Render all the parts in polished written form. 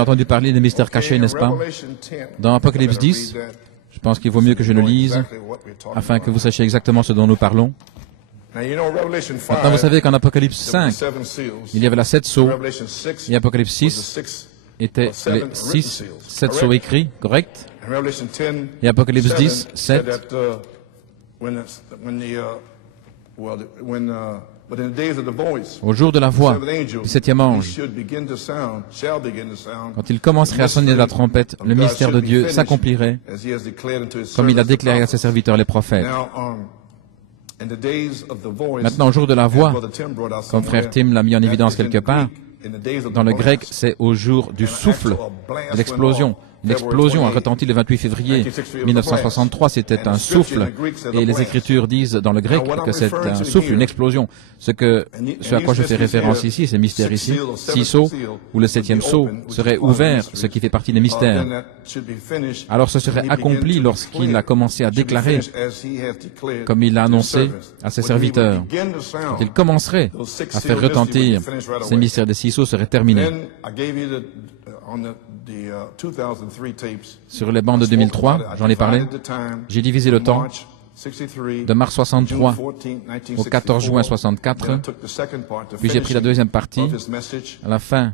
entendu parler des mystères cachés, n'est-ce pas? Dans Apocalypse 10, je pense qu'il vaut mieux que je le lise, afin que vous sachiez exactement ce dont nous parlons. Maintenant, vous savez qu'en Apocalypse 5, il y avait la 7 sceaux, et Apocalypse 6 était les 7 sceaux écrits, correct? Et Apocalypse 10, 7, au jour de la voix du septième ange, quand il commencerait à sonner la trompette, le mystère de Dieu s'accomplirait comme il a déclaré à ses serviteurs les prophètes. Maintenant, au jour de la voix, comme frère Tim l'a mis en évidence quelque part, dans le grec, c'est au jour du souffle, de l'explosion. L'explosion a retenti le 28 février 1963, c'était un souffle, et les Écritures disent dans le grec que c'est un souffle, une explosion. Ce à quoi je fais référence ici, ces mystères ici, 6 sceaux, où le 7e sceau serait ouvert, ce qui fait partie des mystères. Alors ce serait accompli lorsqu'il a commencé à déclarer, comme il l'a annoncé à ses serviteurs. Quand il commencerait à faire retentir ces mystères des 6 sceaux seraient terminés. Sur les bandes de 2003, j'en ai parlé, j'ai divisé le temps de mars 63 au 14 juin 64, puis j'ai pris la deuxième partie à la fin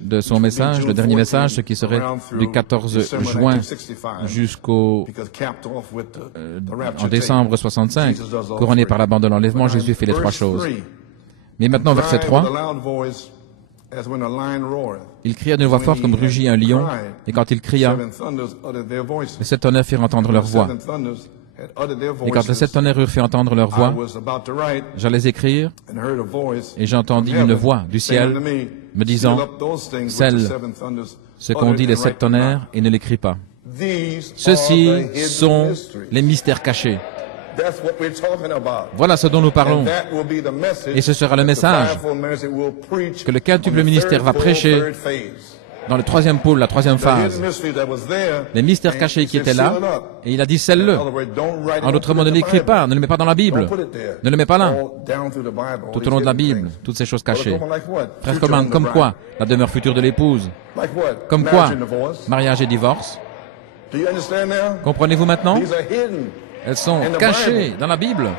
de son message, le dernier message, ce qui serait du 14 juin jusqu'au en décembre 65, couronné par la bande de l'enlèvement, Jésus fait les 3 choses. Mais maintenant, verset 3, il cria d'une voix forte comme rugit un lion, et quand il cria, les 7 tonnerres firent entendre leur voix. Et quand les 7 tonnerres eurent fait entendre leur voix, j'allais écrire, et j'entendis une voix du ciel me disant, scelle ce qu'ont dit les 7 tonnerres et ne l'écris pas. Ceux-ci sont les mystères cachés. Voilà ce dont nous parlons. Et ce sera le message que le quintuple ministère va prêcher dans le 3e pôle, la 3e phase. Les mystères cachés qui étaient là, et il a dit, scelle-le. En d'autres mots, ne l'écris pas, ne le mets pas dans la Bible. Ne le mets pas là. Tout au long de la Bible, toutes ces choses cachées. Presque comme quoi? La demeure future de l'épouse. Comme quoi? Mariage et divorce. Comprenez-vous maintenant? Elles sont cachées dans la Bible.